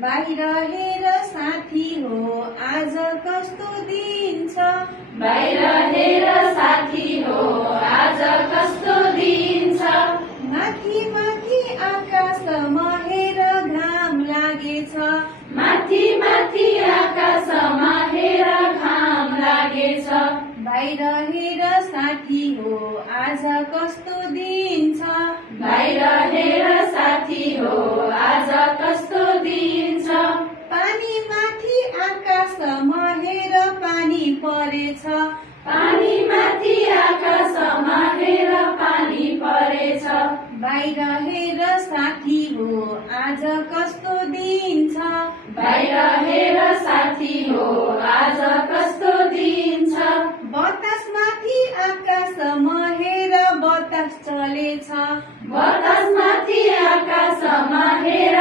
बाहिर हेर साथी हो आज कस्तो दिन छ। बाहिर हेर साथी हो आज कस्तो दिन छ। माथि माथि आकाशमा हेर घाम लागेछ। माथि माथि आकाशमा हेर घाम लागेछ। बाहिर हेर साथी हो आज कस्तो दिन छ। बाहिर हेर साथी हो आज कस्तो दिन छ। पानी माथि आकाशमा हेर पानी परेछ। पानी माथि आकाशमा हेर पानी परेछ। बाहिर हेर साथी हो आज कस्तो दिन छ। बाहिर हेर साथी हो आज कस्तो दिन छ। बतास माथि आकाशमा हेर बतास चलेछ। बतास माथि आकाशमा हेर